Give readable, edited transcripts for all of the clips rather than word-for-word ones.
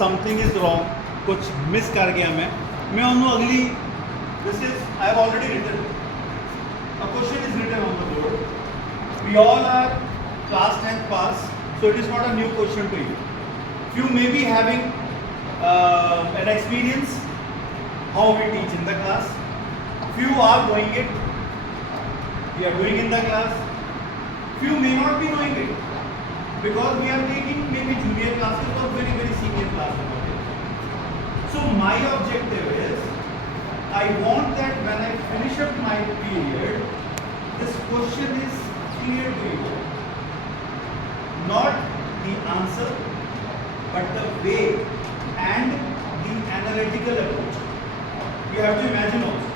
Something is wrong, कुछ miss कर गया मैं उन्होंने अगली this is I have already written a question is written on the board. We all are class 10th pass, so it is not a new question to you. You may be having an experience how we teach in the class. Few are knowing it, we are doing in the class. Few may not be knowing it because we are taking maybe junior classes or very very senior classes. So my objective is I want that when I finish up my period, this question is clear to you. Not the answer, but the way and the analytical approach. You have to imagine also.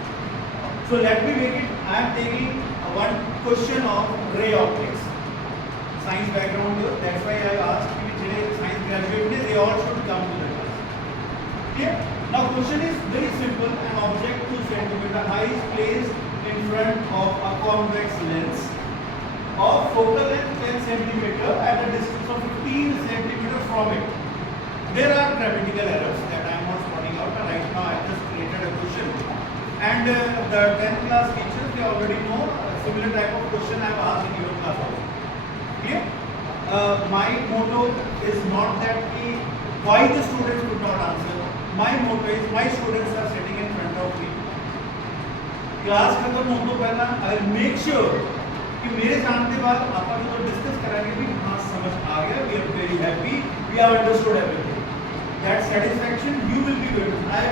So let me make it. I am taking one question of ray optics. Science background. That's why I asked today science graduate. They all should come to the class. Clear? Now question is very simple. An object 2 cm high is placed in front of a convex lens of focal length 10 cm at a distance of 15 cm from it. There are grammatical errors that I am not spotting out. Right now I just created a question, and the 10th class teachers, they already know a similar type of question I have asked in your class also. Clear? My motto is not that why the students could not answer. My motto is my students are sitting in front of me. Class खत्म होने तो पहला I will make sure कि मेरे जानने के बाद आप जो डिस्कस कराएंगे भी हाँ समझ आ गया. We are very happy, we have understood everything. That satisfaction you will be waiting. I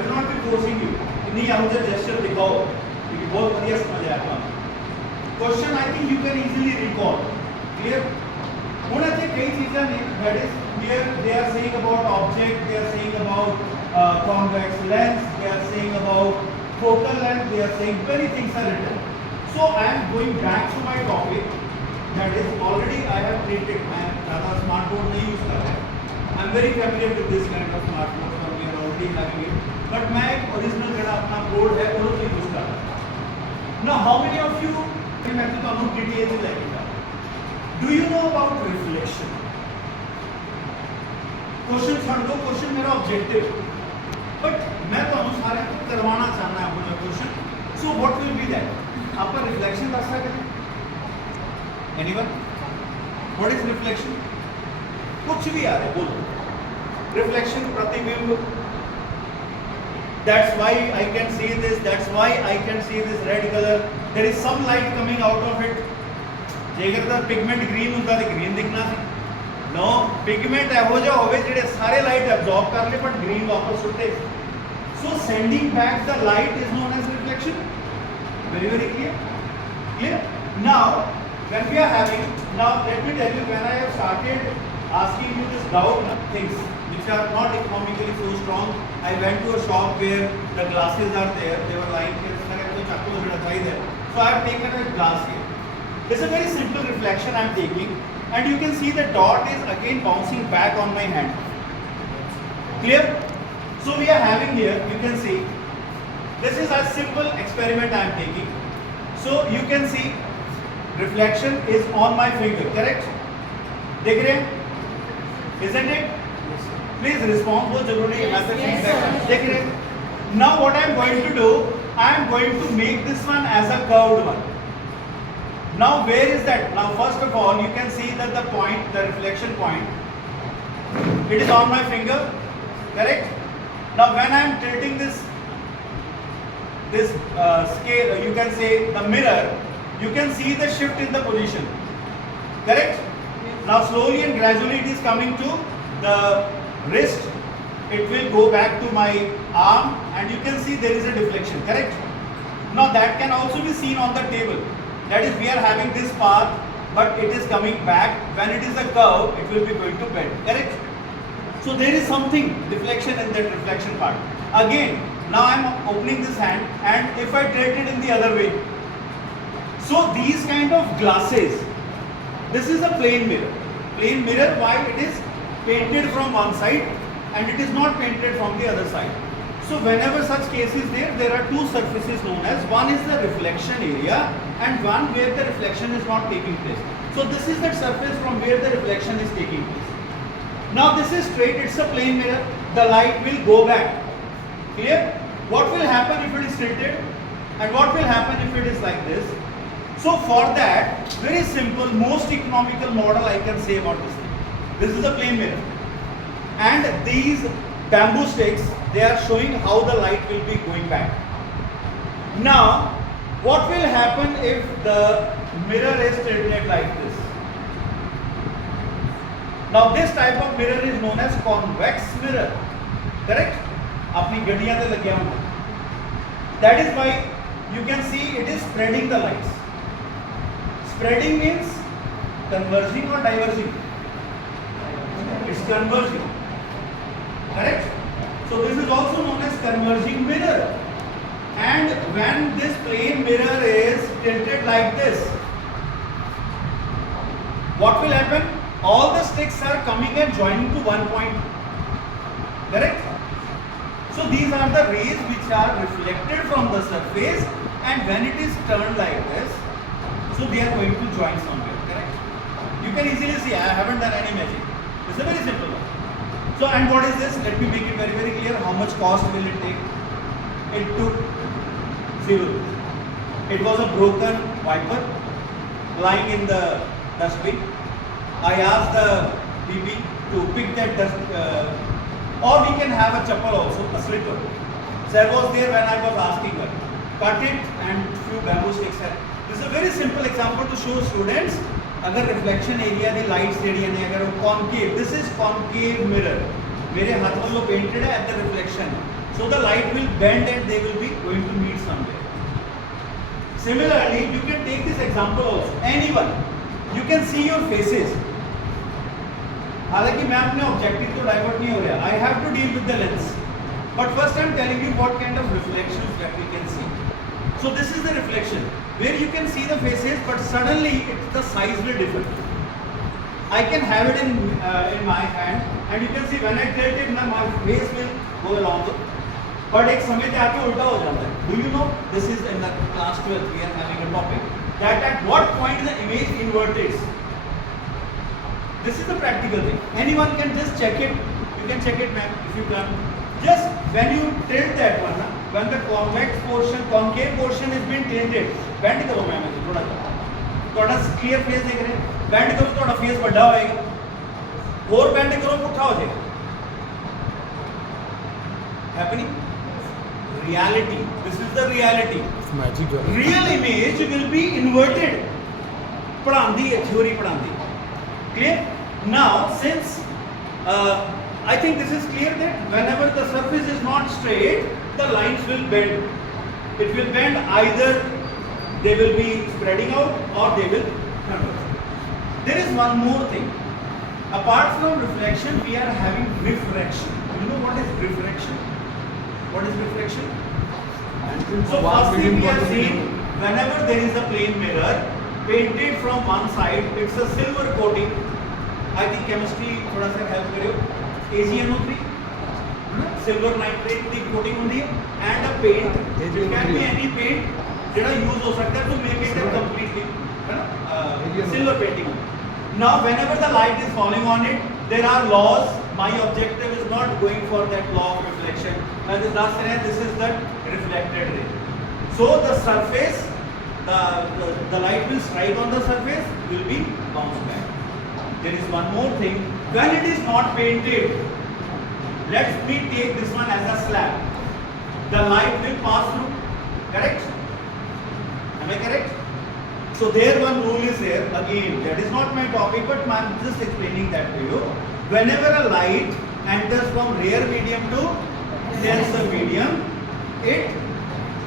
will not be forcing you कि नहीं आप मुझे जेस्चर दिखाओ क्योंकि बहुत बढ़िया समझ आया था. Question I think you can easily recall. Clear होना चाहिए. कई चीज़ें नहीं. That is here they are saying about object, they are saying about convex lens, they are saying about focal length, they are saying many things are written. So I am going back to my topic, that is already I have created. मैं ज़्यादा smart board नहीं use कर रहा. I am very familiar with this kind of smart board, so we are already having it. But मैं एक original जो अपना board है वो चीज़ use कर रहा. Now how many of you मैं तो आपको details ही लगेगा. Do you know about reflection? Question छोड़ दो. Question मेरा objective. But मैं तो अनुसार करवाना चाहना है मुझे question. So what will be that? आपका रिफ्लेक्शन कैसा करें? Anyone? What is reflection? कुछ भी आ रहा है बोलो. Reflection प्रतिबिंब. That's why I can see this. That's why I can see this red color. There is some light coming out of it. जेकर दा पिगमेंट ग्रीन होता है ग्रीन दिखना सी. No, पिगमेंट ਇਹੋ ਜਿਹਾ ਹੋਵੇ ਜਿਹੜੇ ਸਾਰੇ ਲਾਈਟ ਐਬਜ਼ॉर्ब ਕਰ ਲੇ but green ਵਾਪਸ ਸੁੱਟੇ. So sending back the light is known as reflection. Very very clear. Clear. Now when we are having, now let me tell you, when I have started asking you this doubt things which are not economically so strong, I went to a shop where the glasses are there. They were lying here. So I have taken a glass here. It's a very simple reflection I am taking, and you can see the dot is again bouncing back on my hand. Clear? So we are having here, you can see, this is a simple experiment I am taking. So you can see reflection is on my finger, correct? देख रहे हैं? Isn't it? Please respond. बहुत जरूरी है. देख रहे हैं? Now what I am going to do, I am going to make this one as a curved one. Now where is that? Now first of all you can see that the point, the reflection point, it is on my finger, correct? Now when I am tilting this scale, you can say the mirror, you can see the shift in the position, correct? Now slowly and gradually it is coming to the wrist. It will go back to my arm, and you can see there is a deflection, correct? Now that can also be seen on the table. That is, we are having this path, but it is coming back. When it is a curve, it will be going to bend, correct? So there is something deflection in that reflection part. Again, now I am opening this hand, and if I tilt it in the other way, so these kind of glasses, this is a plane mirror. Plane mirror, why? It is painted from one side and it is not painted from the other side. So whenever such case is there, there are two surfaces known as, one is the reflection area and one where the reflection is not taking place. So this is the surface from where the reflection is taking place. Now this is straight, it's a plane mirror. The light will go back. Clear? What will happen if it is tilted? And what will happen if it is like this? So for that, very simple, most economical model I can say about this thing. This is a plane mirror. And these bamboo sticks, they are showing how the light will be going back. Now, what will happen if the mirror is tilted like this? Now this type of mirror is known as convex mirror. Correct? Apni gadiyan te lagya hona. That is why you can see it is spreading the lights. Spreading means converging or diverging? It's converging. Correct? So this is also known as converging mirror. And when this plane mirror is tilted like this, what will happen? All the sticks are coming and joining to one point. Correct? So these are the rays which are reflected from the surface, and when it is turned like this, so they are going to join somewhere. Correct? You can easily see, I haven't done any magic. It's a very simple one. So, and what is this? Let me make it very, very clear. How much cost will it take? It took 0. It was a broken wiper lying in the dustbin. I asked the BP to pick that dust, or we can have a chappal also, a slipper. Sir was there when I was asking her. Cut it and few bamboo sticks. This is a very simple example to show students. अगर reflection area the lights area ने अगर वो concave, this is concave mirror. मेरे हाथ वालों painted है at the reflection. So the light will bend and they will be going to meet somewhere. Similarly, you can take this example also. Anyone, you can see your faces. हालांकि मैं अपने objective तो divert नहीं हो रहा. I have to deal with the lens. But first I am telling you what kind of reflections that we can see. So this is the reflection where you can see the faces, but suddenly the size will differ. I can have it in my hand, and you can see when I tilt it, now my face will go along. But एक समय पे आके उल्टा हो जाता है. Do you know? This is in the class 12 we are having a topic that at what point the image inverts. This is the practical thing. Anyone can just check it. You can check it, ma'am, if you can. Just when you tilt that one, when the convex portion, concave portion is being tilted, bend करो ma'am इसे थोड़ा सा. थोड़ा clear face देख रहे हैं. Bend करो थोड़ा face बड़ा होएगा. और bend करो पुट्ठा हो जाएगा. Happening? Reality. This is the reality. It's magic. Real image will be inverted. पढ़ांदी है, theory पढ़ांदी. Clear? Now, since I think this is clear that whenever the surface is not straight, the lines will bend. It will bend either they will be spreading out or they will converge. There is one more thing. Apart from reflection, we are having refraction. You know what is refraction? What is refraction? So first thing we are seeing, whenever there is a plane mirror painted from one side, it's a silver coating. I think chemistry थोड़ा सा help करियो. AgNO3, silver nitrate की coating होती है, and a paint. It can be any paint जेड़ा use हो सकता है to make it a completely silver painting. Now whenever the light is falling on it, there are laws. My objective is not going for that law of reflection. This is the reflected ray. So the surface, the light will strike on the surface, will be bounced back. There is one more thing. When it is not painted, let me take this one as a slab. The light will pass through. Correct? Am I correct? So there one rule is there. Again, that is not my topic, but I am just explaining that to you. Whenever a light enters from rare medium to denser medium, it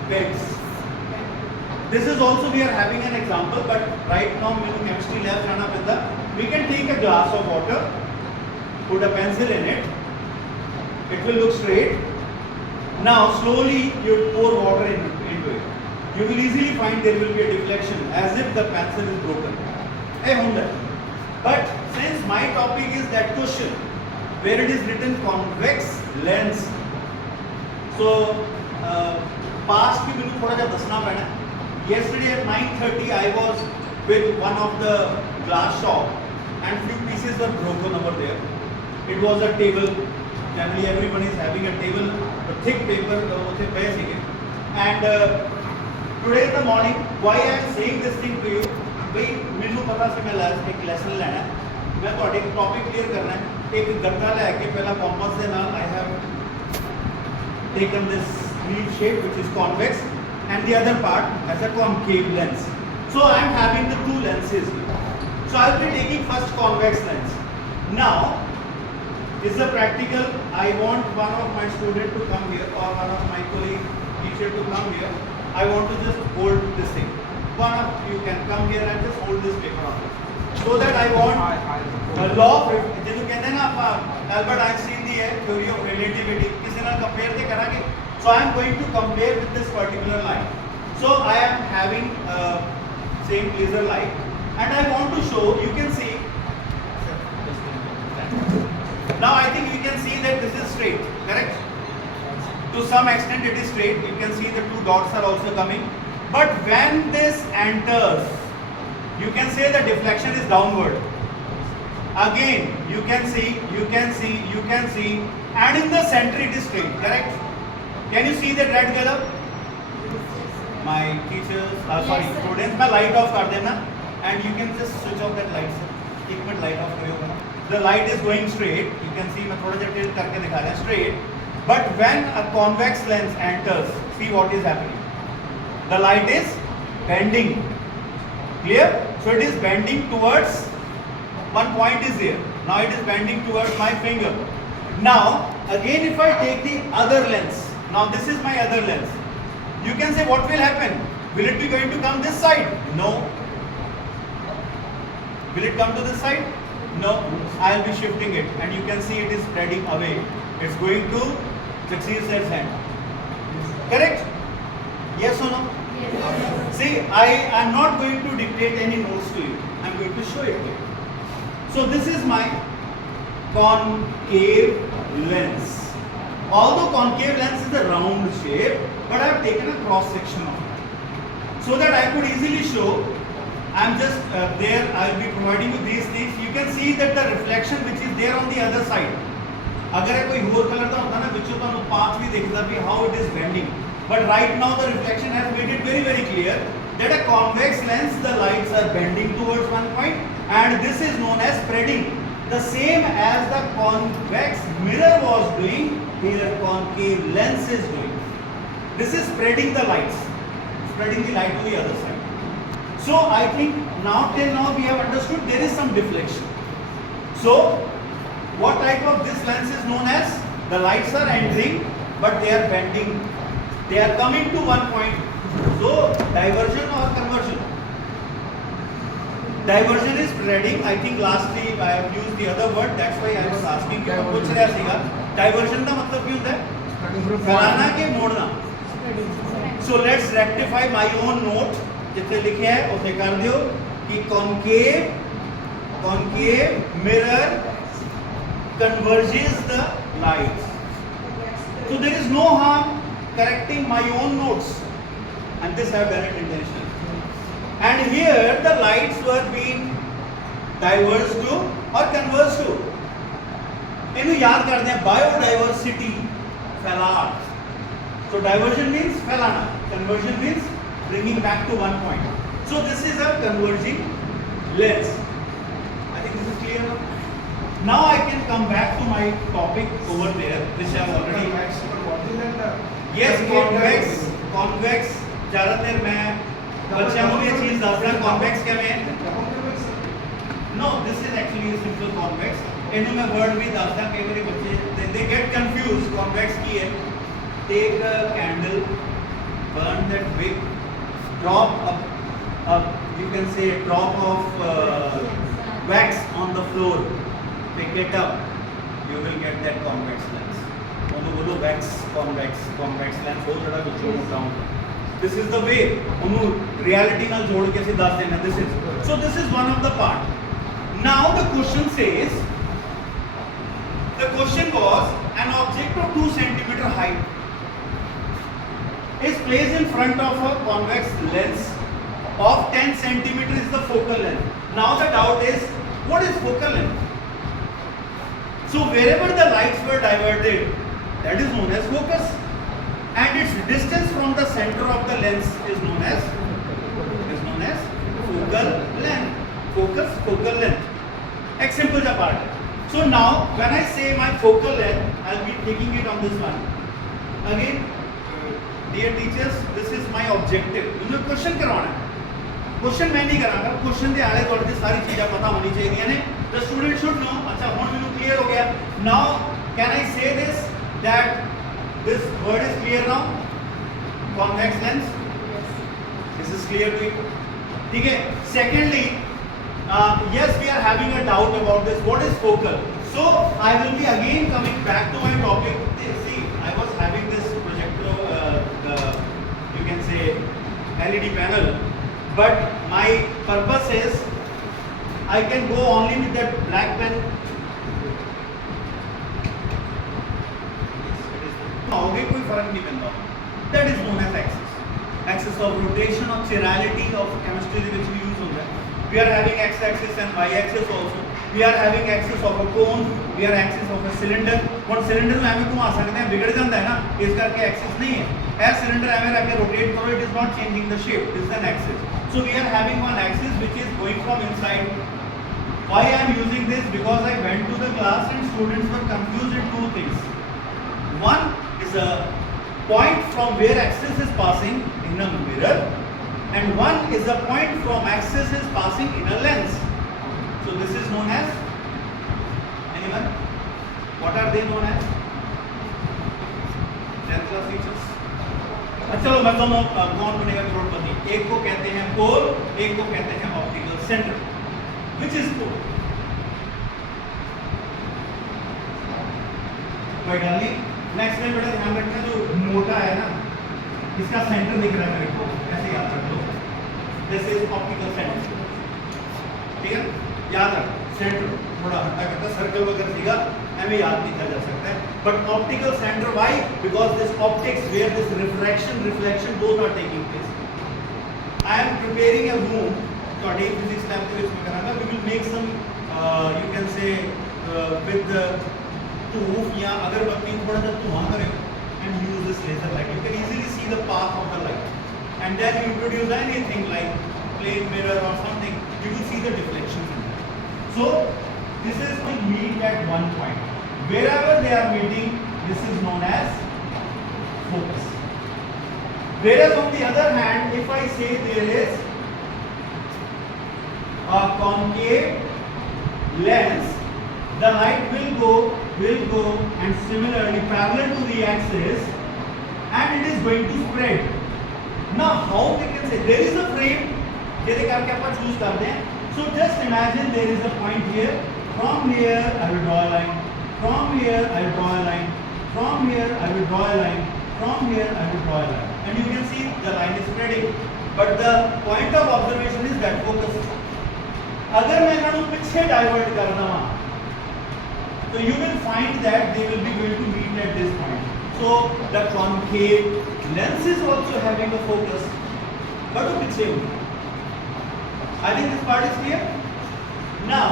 bends. This is also we are having an example, but right now in chemistry lab we can take a glass of water, put a pencil in it, it will look straight. Now slowly you pour water into it. You will easily find there will be a deflection as if the pencil is broken. But since my topic is that question where it is written convex lens, so past की मुझे थोड़ा सा दसना पड़ा. Yesterday at 9:30 I was with one of the glass shop and few pieces were broken over there. It was a table. Generally, everyone is having a table, a thick paper. And today in the morning, why I am saying this thing to you? भाई मैंने पता से मैं एक lesson लेना है, मैं तो एक टॉपिक क्लियर करना है, एक गत्ता लेके पहला कॉम्पास से नाल I have taken this wheel shape which is convex and the other part as a concave lens. So I am having the two lenses here. So I will be taking first convex lens. Now is the practical. I want one of my student to come here or one of my colleague teacher to come here. I want to just hold this thing. One of you can come here and just hold this paper on it. So that I want a law of जिसको कहते हैं ना Albert Einstein दी है theory of relativity. किसी ने compare दे करांगे. So I am going to compare with this particular line. So I am having same laser light and I want to show. You can see. Now I think you can see that this is straight, correct? To some extent it is straight. You can see the two dots are also coming. But when this enters, you can say the deflection is downward. Again, you can see, and in the center it is straight, correct? Can you see the red color? My teachers, students, my light off कर देना, and you can just switch off that light. एक minute light off करिएगा. The light is going straight. You can see मैं थोड़ा सा tilt करके दिखा रहा हूँ straight. But when a convex lens enters, see what is happening. The light is bending. Clear? So it is bending towards one point is there. Now it is bending towards my finger. Now again if I take the other lens. Now this is my other lens. You can say what will happen? Will it be going to come this side? No. Will it come to this side? No. I will be shifting it and you can see it is spreading away. It's going to Jagsir sir's hand. Correct? Yes or no? Yes. See, I am not going to dictate any notes to you. I am going to show it to you. So this is my concave lens. Although concave lens is a round shape, but I have taken a cross section of it. So that I could easily show, I am just there, I will be providing you these things. You can see that the reflection which is there on the other side. अगर है कोई और colour का होता ना विचो तो path भी देखता भी how it is bending. But right now the reflection has made it very clear that a convex lens the lights are bending towards one point and this is known as spreading. The same as the convex mirror was doing, here concave lens is doing. This is spreading the lights, spreading the light to the other side. So I think till now we have understood there is some deflection. So what type of this lens is known as? The lights are entering but they are bending. They are coming to one point. So diversion or conversion? Diversion is spreading. I think lastly I have used the other word. That's why I was asking you. कुछ रहा सीगा. Diversion का मतलब क्या होता है? फैलाना के मोड़ना. So let's rectify my own note. जितने लिखे हैं उसे कर दियो कि concave mirror converges the lights. So there is no harm correcting my own notes, and this I have done it intentionally. And here the lights were being diverged to or converged to. इन्हें याद करते हैं biodiversity फैलाव. So diversion means फैलाना, conversion means bringing back to one point. So this is a converging lens. I think this is clear now. Now I can come back to my topic over there, which I have already. Yes, convex. ज़्यादातर मैं बच्चों को ये चीज़ दसना convex क्या में? No, this is actually a simple convex. इन्हों में word भी दसना कई बार बच्चे they get confused. Convex की है. Take a candle, burn that wick, drop you can say a drop of wax on the floor. Pick it up, you will get that convex lens. बोलो wax, convex lens हो जड़ा कुछ down. This is the way उन्हों reality नाल जोड़ के से दास देना. This is so. This is one of the part. Now the question says, the question was an object of 2 centimeter height is placed in front of a convex lens of 10 centimeter is the focal length. Now the doubt is, what is focal length? So wherever the lights were diverted, that is known as focus, and its distance from the center of the lens is known as focal length. Focus, focal length. एक simple सा part है. So now when I say my focal length, I'll be taking it on this one. Again, dear teachers, this is my objective. मुझे question करवाना है. Question मैं नहीं कराऊंगा. Question दे आले थोड़ी सी सारी चीजें पता होनी चाहिए ने. The student should know. अच्छा ਹੁਣ ਮੈਨੂੰ clear हो गया. Now can I say this that this word is clear now? Convex lens. This is clear to you. ठीक है. Secondly, yes, we are having a doubt about this. What is focal? So I will be again coming back to my topic. See, I was having this projector, you can say LED panel, but my purpose is I can go only with that black pen. होगे कोई फर्क नहीं पैंदा. That is known as axis. Axis of rotation or chirality of chemistry which we use on that. We are having x-axis and y-axis also. We are having axis of a cone. We are axis of a cylinder. और cylinder में हमें घुमा सकते हैं, बिगड़ जाता है ना, इस करके axis नहीं है. As cylinder हमें रख के rotate करो, it is not changing the shape. This is an axis. So we are having one axis which is going from inside. Why I am using this? Because I went to the class and students were confused in two things. One is a point from where axis is passing in a mirror, and one is a point from axis is passing in a lens. So this is known as, anyone? What are they known as? 10th class teachers. चलो मैं तो कौन बनेगा करोड़पति. एक को कहते हैं पोल, एक को कहते हैं ऑप्टिकल सेंटर. Which is पोल? कोई डर नहीं. नेक्स्ट में बेटा ध्यान रखना, जो मोटा है ना, इसका सेंटर दिख रहा है मेरे को, ऐसे याद रख लो. This is optical centre. ठीक है, याद रख. सेंटर थोड़ा हटा करता, सर्कल वगैरह सीखा हमें याद नहीं किया जा सकता है. But optical centre, why? Because this optics where this refraction reflection both are taking place. I am preparing a room. थोड़ी फिजिक्स लैब के इसमें कराना. We will make some you can say with धूप या अगरबत्ती थोड़ा सा धुआं करें and use this laser light. You can easily see the path of the light, and then you introduce anything like plane mirror or something, you will see the deflections in that. So this is the meet at one point. Wherever they are meeting, this is known as focus. Whereas on the other hand, if I say there is a concave lens, the light will go and similarly parallel to the axis, and it is going to spread. Now how we can say there is a frame, जैसे करके अपन choose करते हैं. So just imagine there is a point here. From here I will draw a line. From here I will draw a line. From here I will draw a line. From here I will draw a line. And you can see the line is spreading. But the point of observation is that focus. अगर मैं इन्होंने पीछे divert करना वहाँ, so you will find that they will be going to meet at this point. So the concave lens is also having a focus, but वो पीछे होगा. I think this part is clear. Now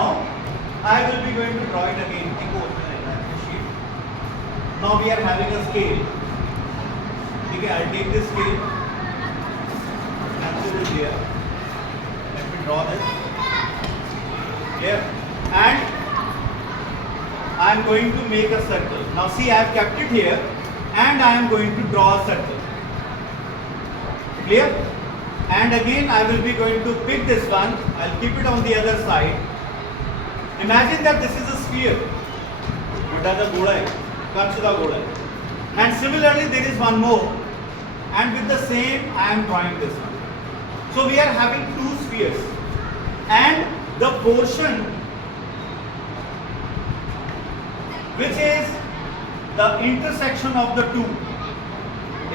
I will be going to draw it again. एक और बनाना है sheet. Now we are having a scale. ठीक है, I'll take this scale. Answer is here. Let me draw this. Here and I am going to make a circle. Now see, I have kept it here and I am going to draw a circle. Clear? And again I will be going to pick this one. I'll keep it on the other side. Imagine that this is a sphere. And similarly there is one more. And with the same I am drawing this one. So we are having two spheres. And the portion which is the intersection of the two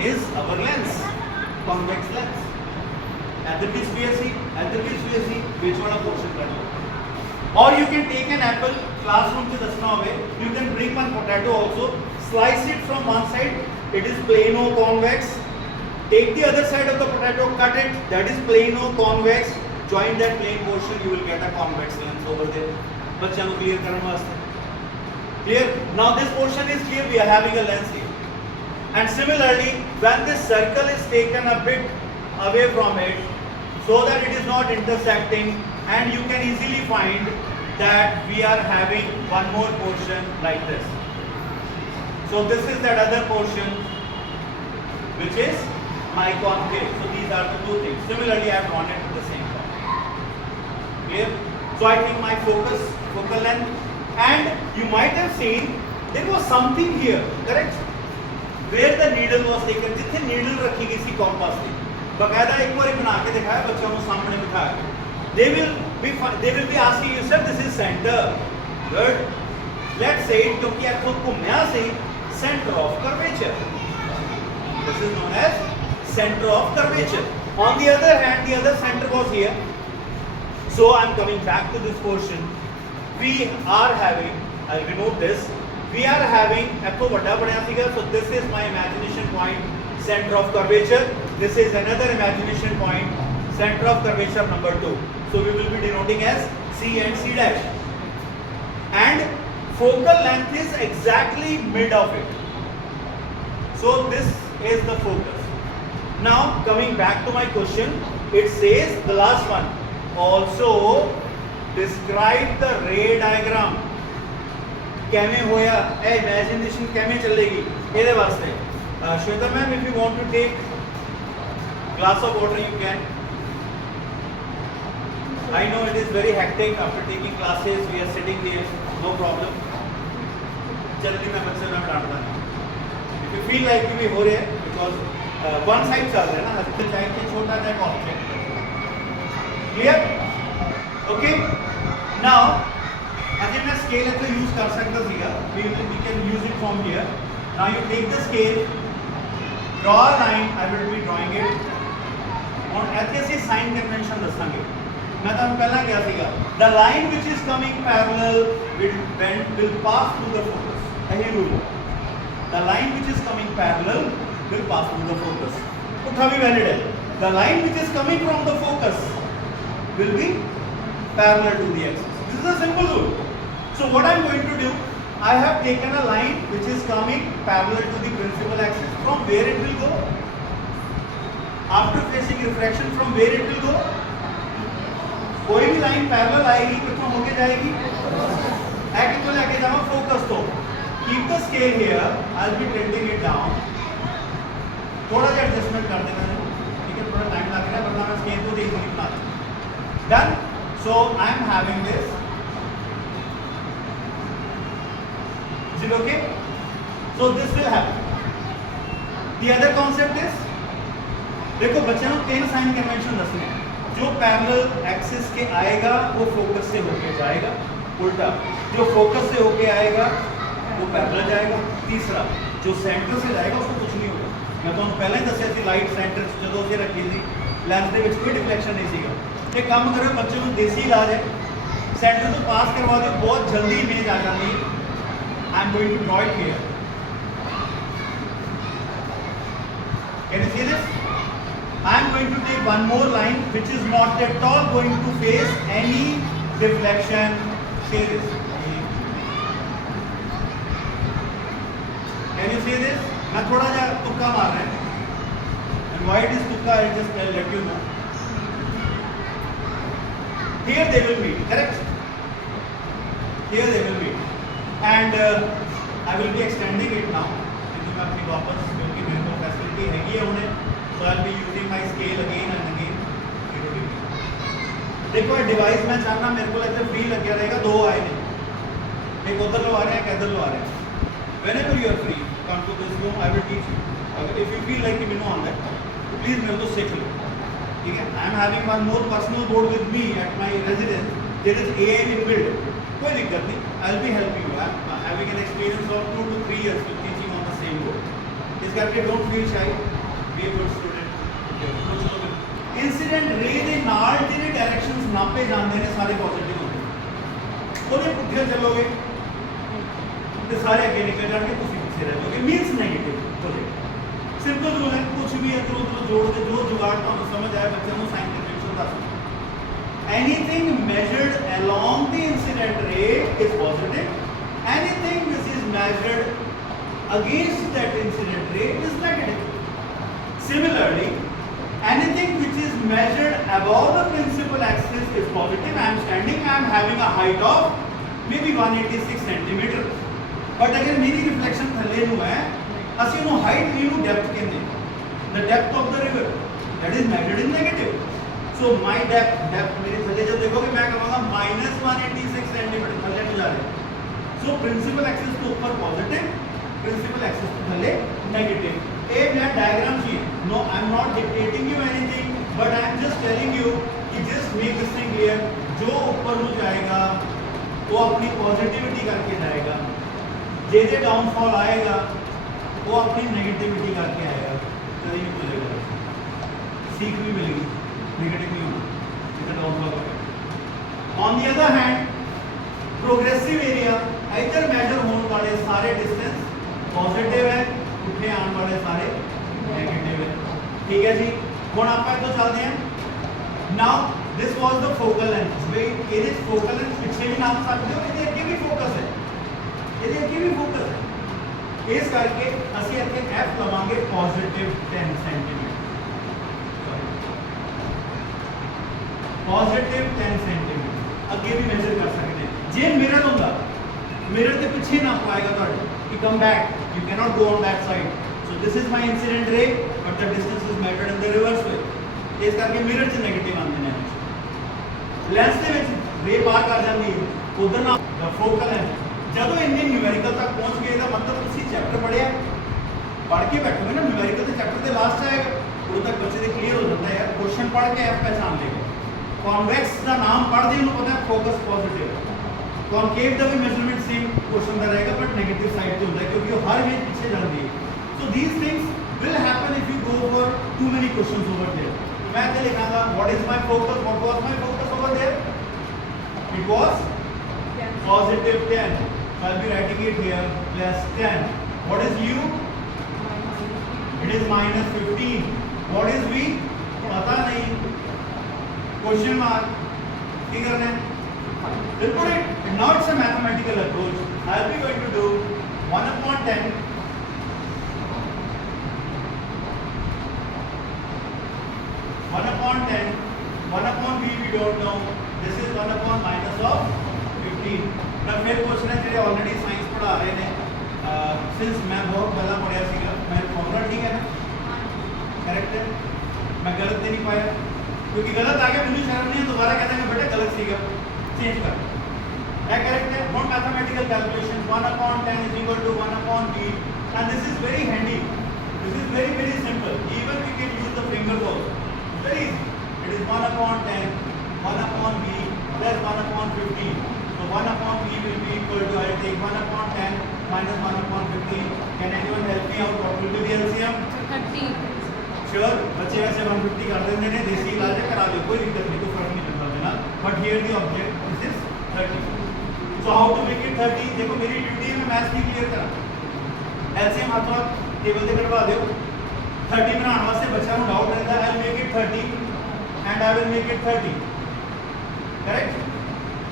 is our lens, convex lens. Either be sphere C, which one portion करना. Or you can take an apple, classroom से दसना होवे. You can bring one potato also, slice it from one side. It is plano convex. Take the other side of the potato, cut it. That is plano convex. Join that plane portion, you will get a convex lens over there. बच्चों को clear करने वास्ते. Clear? Now this portion is clear, we are having a lens here. And similarly, when this circle is taken a bit away from it, so that it is not intersecting, and you can easily find that we are having one more portion like this. So this is that other portion which is my concave. So these are the two things. Similarly, I have drawn it with the same color. Clear? So I think my focal length, and you might have seen there was something here, correct? Where the needle was taken, जिथे needle रखी गई सी compass थी, बकायदा एक बार बना के दिखाया बच्चों को सामने बिठा के. They will be asking you, sir, this is center. Good. Let's say क्योंकि आपको घूमने से center of curvature. This is known as center of curvature. On the other hand, the other center was here. So I am coming back to this portion. We are having, I'll remove this. We are having आपको बड़ा बढ़िया सीगा. So this is my imagination point, center of curvature. This is another imagination point, center of curvature number 2. So we will be denoting as C and C dash. And focal length is exactly mid of it. So this is the focus. Now coming back to my question, it says the last one. Also describe the ray diagram. कैमे होया imagination कैमे चलेगी ये वास्ते. Shweta ma'am, if you want to take glass of water, you can. I know it is very hectic after taking classes. We are sitting here, no problem. जल्दी मैं बच्चे ना डांटता नहीं. If you feel like कि भी हो रहे हैं, because one side चल रहा है ना, हस्बैंड चाहे कि छोटा चाहे object. Clear? Okay. Now, again मैं scale ऐसे use कर सकता सीगा. We can use it from here. Now you take the scale, draw a line. I will be drawing it. और ऐसे sign convention दसांगे. मैं तो पहला क्या सीगा? The line which is coming parallel will pass through the focus. यही rule. The line which is coming parallel will pass through the focus. उठा भी valid है. The line which is coming from the focus will be parallel to the axis. This is a simple rule. So what I am going to do, I have taken a line which is coming parallel to the principal axis. From where it will go? After facing refraction, from where it will go? कोई भी line parallel आएगी कितना होके जाएगी? Act को लेके जाओ focus तो. Keep the scale here. I'll be tilting it down. थोड़ा सा एडजस्टमेंट कर देना है. ठीक है, थोड़ा टाइम लगेगा वरना मैं स्केल को देख नहीं पाता. Done. So I am having this. Is it okay? So this will happen. The other concept is, देखो बच्चों को 3 साइन कन्वेंशन दसने हैं. जो पैरेलल एक्सिस के आएगा वो फोकस से होके जाएगा. उल्टा जो फोकस से होके आएगा वो पैरेलल जाएगा. तीसरा जो सेंटर से जाएगा उसको कुछ नहीं होगा. मैं तो पहले ही दसिया थी लाइट सेंटर जो से रखी थी लेंस ਦੇ ਵਿੱਚ कोई डिफ्लेक्शन नहीं सीगा. एक काम करो बच्चों को देसी इलाज है, सेंटर तो पास करवा दो, बहुत जल्दी इमेज आ जाती है. I am going to draw it here. Can you see this? I am going to take one more line which is not at all going to face any deflection. See this. Can you see this? मैं थोड़ा जा तुक्का मार रहा है. And why it is tukka, I'll just let you know. Here they will meet, correct? Here they will meet. And I will be extending it now. क्योंकि मैं अपनी वापस क्योंकि मेरे को फैसिलिटी हैगी है उन्हें. So I'll be using my scale again and again. देखो डिवाइस मैं चाहना मेरे को लगता है फ्री लग गया रहेगा. 2 आए ने, एक उधर लो आ रहे हैं, एक इधर लो आ रहे हैं. Whenever you are free, come to this room. I will teach you. If you feel like you know on that, please मेरे को सीख लो. ठीक है? I am having one more personal board with me at my residence. There is AI inbuilt. कोई दिक्कत नहीं. I'll be helping you. I am having an experience of 2 to 3 years with teaching on the same board. इस करके don't feel shy. Be a good student. Incident ray ਦੇ ਨਾਲ ਜਿਹੜੇ directions ਨਾਪੇ ਜਾਂਦੇ ਨੇ ਸਾਰੇ ਪੋਜ਼ਿਟਿਵ ਹੁੰਦੇ ਨੇ. ਉਹਦੇ ਪੁੱਠੇ ਚੱਲੋਗੇ ਤੇ ਸਾਰੇ ਅੱਗੇ ਨਿਕਲ ਜਾਣਗੇ, ਤੁਸੀਂ ਪਿੱਛੇ ਰਹਿ ਜਾਓਗੇ. Means negative positive. Simple rule ਹੈ. ਕੁਝ ਵੀ ਇੱਧਰ ਉੱਧਰ ਜੋੜ ਕੇ ਜੋ ਜੁਗਾੜ ਤੁਹਾਨੂੰ ਸਮਝ ਆਇਆ ਬੱਚਿਆਂ ਨੂੰ ਸਾਈਨ ਕਨਵੈਂਸ਼ਨ ਦੱਸ ਦਿਓ. Anything measured along the incident ray is positive. anything which is measured against that incident rate is negative. Similarly, anything which is measured above the principal axis is positive. I am standing, I am having a height of maybe 186 centimeter. But अगर मेरी reflection थले नु है, ਅਸੀਂ ਉਹਨੂੰ height ਨਹੀਂ ਨੂੰ depth ਕਹਿੰਦੇ ਹਾਂ. The depth of the river that is measured in negative. So my depth मेरे थले जब देखोगे मैं कहूँगा -186 सेंटीमीटर थले में जा रहे हैं. So principal axis के ऊपर positive, principal axis के थले negative. ये मैं diagram चाहिए. No, I am not dictating you anything, but I am just telling you कि just make this thing clear. जो ऊपर को जाएगा वो अपनी पॉजिटिविटी करके जाएगा. जे डाउनफॉल आएगा वो अपनी नेगेटिविटी करके आएगा. कहीं नहीं मिलेगा, सीख भी मिलेगी, नेगेटिव नहीं होगा, डाउनफॉल होगा. On the other hand progressive area इधर मेजर होने वाले सारे डिस्टेंस पॉजिटिव है, उठे आने वाले सारे नेगेटिव है. ठीक है जी. हम आप तो चलते हैं. Now this was the focal length. भाई ये फोकल लेंथ पीछे भी नाप सकते हो, ये अगे भी फोकस है, ये अगे भी फोकस है. इस करके ਅਸੀਂ ਇੱਥੇ f ਲਵਾਂਗੇ ਪੋਜ਼ਿਟਿਵ 10 सेंटीमीटर. ਪੋਜ਼ਿਟਿਵ 10 सेंटीमीटर ਅੱਗੇ ਵੀ ਮੈਜ਼ਰ ਕਰ ਸਕਦੇ ਹਾਂ. ਜੇ ਮਿਰਰ ਹੁੰਦਾ, ਮਿਰਰ ਦੇ ਪਿੱਛੇ ਨਾ ਪਾਏਗਾ ਤੁਹਾਡੇ ਕਿ come back, you can not go on that side. So this is my incident ray, but the distance is measured in the reverse way. ਇਸ ਕਰਕੇ ਮਿਰਰ 'ਚ ਨੈਗੇਟਿਵ ਆਉਂਦੇ ਨੇ. ਲੈਂਸ ਦੇ ਵਿੱਚ ਰੇ ਪਾਰ ਕਰ ਜਾਂਦੀ ਹੈ, ਉਧਰ ਨਾ ਫੋਕਲ ਹੈ. ਜਦੋਂ ਇੰਨੇ ਨਿਊਮੈਰੀਕਲ ਤੱਕ ਪਹੁੰਚ ਗਏ ਦਾ ਮਤਲਬ ਤੁਸੀਂ ਚੈਪਟਰ ਪੜ੍ਹਿਆ, ਪੜ੍ਹ ਕੇ ਬੈਠੋਗੇ ਨਾ ਨਿਊਮੈਰੀਕਲ ਦੇ ਚੈਪਟਰ ਦੇ ਲਾਸਟ ਆਏਗਾ, ਉਦੋਂ ਤੱਕ ਬੱਚੇ ਦੇ ਕਲੀਅਰ ਹੋ ਜਾਂਦਾ ਹੈ. ਕੁਐਸਚਨ ਪੜ੍ਹ ਕੇ ਐਫ ਪਹਿਚਾਨ ਲੇਗਾ. ਕਨਵੈਕਸ ਦਾ ਨਾਮ ਪੜ੍ਹਦੇ ਉਹਨੂੰ ਪਤਾ ਹੈ ਫੋਕਸ ਪੋਜ਼ਿਟਿਵ. ਕਨਕੇਵ ਦਾ ਵੀ ਮੈਜ਼ਰਮੈਂਟ ਸੇਮ ਕੁਐਸਚਨ ਦਾ ਰਹੇਗਾ, ਬਟ ਨੈਗੇਟਿਵ ਸਾਈਡ ਤੇ ਹੁੰਦਾ ਹੈ ਕਿਉਂਕਿ ਉਹ ਹਰ ਵੇਜ ਪਿੱਛੇ ਜਾਂਦੀ ਹੈ. So these things will happen if you go for too many questions over there. मैं तो लिखांगा what is my focus, what was my focus over there. It was positive 10. So I'll be writing it here plus 10. What is u? It is minus 15. What is v? पता नहीं. Question mark. क्या करना है? We'll put it. And now it's a mathematical approach. I'll be going to do 1 upon 10. 1 upon 10, 1 upon v we don't know. This is 1 upon minus of 15. Now फिर question है जो already science पढ़ा रहे हैं. Since मैं बहुत पहला पढ़ा सीगा, मैं फॉर्मूला ठीक है ना, करेक्ट है, मैं गलत नहीं पाया, क्योंकि गलत आ गया मुझे शर्म नहीं है, दोबारा कहते हैं बेटा गलत सीगा, चेंज कर. है करेक्ट है. Not mathematical calculation. 1 upon 10 is equal to 1 upon v, and this is very handy. This is very very simple. Even we can use the fingers also. Very easy. It is 1 upon 10, 1 upon v plus 1 upon 15. So 1 upon v will be equal to, I will take 1 upon 10 minus 1 upon 15. Can anyone help me out? What will be the LCM? 30. Sure. बच्चे वैसे 150 कर देते हैं, देसी इलाज है, करा लो, कोई दिक्कत नहीं, कोई फर्क नहीं पड़ता है ना. But here the object this is 30. So how to make it 30? देखो मेरी ड्यूटी है, मैं मैथ्स भी क्लियर करा. LCM हाथों टेबल से कटवा दो. 30 बनाने वास्ते बच्चा को डाउट रहता है. I will make it 30 and I will make it 30. Correct?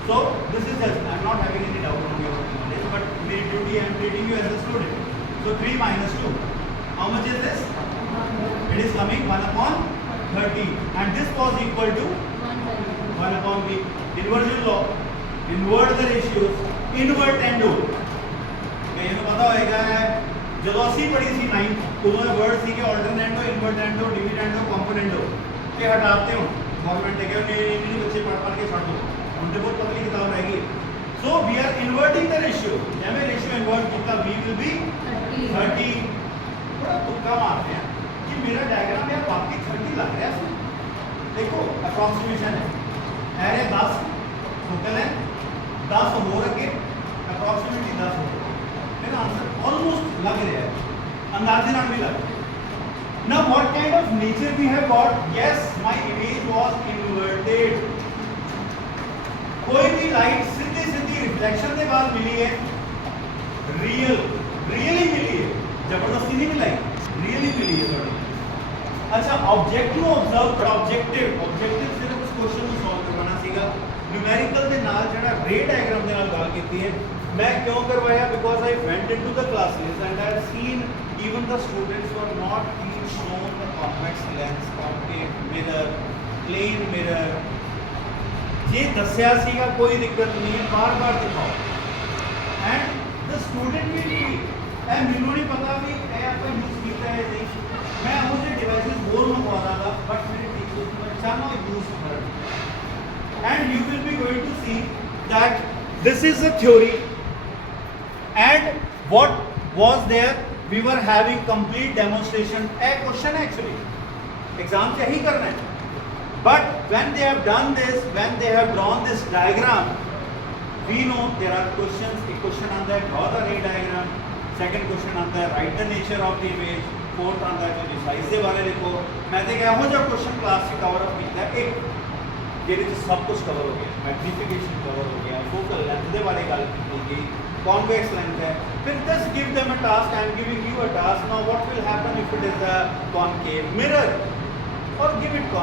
So this is just, I am not having any doubt on your knowledge, but my duty I am treating you as a student. So 3 minus 2. How much is this? It is coming 1 upon 30, and this was equal to 1 upon v. Inversion law. Invert the ratios. Invert and do. ये तो पता होएगा है. जब ਅਸੀਂ पढ़ी सी 9 उਦੋਂ ਇਹ word ਸੀ कि अल्टरनेटो, इन्वर्टेंटो, डिविडेंडो, कंपोनेंटो के हटाते हो. गवर्नमेंट ने कहा नहीं बच्चे पढ़ के छोड़ दो, उनके बहुत पतली किताब रहेगी. So we are inverting the ratio. जब मैं रेशियो इन्वर्ट कितना v विल बी 30. थोड़ा तुक्का मारते हैं कि मेरा डायग्राम यार वाकई 30 लग रहा है. देखो अप्रॉक्सीमेशन है, एरे 10 टोटल है, 10 हो रखे अप्रॉक्सीमेटली 10 हो. मेरा आंसर ऑलमोस्ट लग रहा है, अंदाजे नाल भी लग. Now what kind of nature we have got? Yes, my image was inverted. कोई भी लाइट सीधी सीधी रिफ्लेक्शन के बाद मिली है, रियली मिली है, जबरदस्ती नहीं मिलाई, रियली मिली है थोड़ी. अच्छा ऑब्जेक्ट ਨੂੰ ऑब्जर्व कर. ऑब्जेक्टिव सिर्फ उस क्वेश्चन ਨੂੰ सॉल्व करवाना सीगा. न्यूमेरिकल ਦੇ ਨਾਲ ਜਿਹੜਾ रे डायग्राम ਦੇ ਨਾਲ ਗੱਲ ਕੀਤੀ है, मैं क्यों करवाया into the classes and I have seen even the students were not being shown the convex lens, concave mirror, plane mirror. ये दस्या सीगा कोई दिक्कत नहीं है, बार बार दिखाओ and the student will be and मैनू नहीं पता भी ए आपका यूज किया है नहीं, मैं मुझे डिवाइसेस बोर मंगवा रहा था बट मेरे टीचर्स ने अच्छा ना यूज कर and you will be going to see that this is the theory and what was there we were having complete demonstration a question actually exam से यही करना है. But when they have done this, when they have drawn this diagram, we know there are questions. A question on that, draw the ray diagram. Second question on that, write the nature of the image. Fourth on that, जो size के बारे लिखो. मैं तो क्या हो जब question class से cover up किया एक ये तो सब कुछ cover हो गया, magnification cover हो गया, focal length के बारे गल होगी, convex length है. फिर just give them a task. I am giving you a task. Now what will happen if it is a concave mirror or give it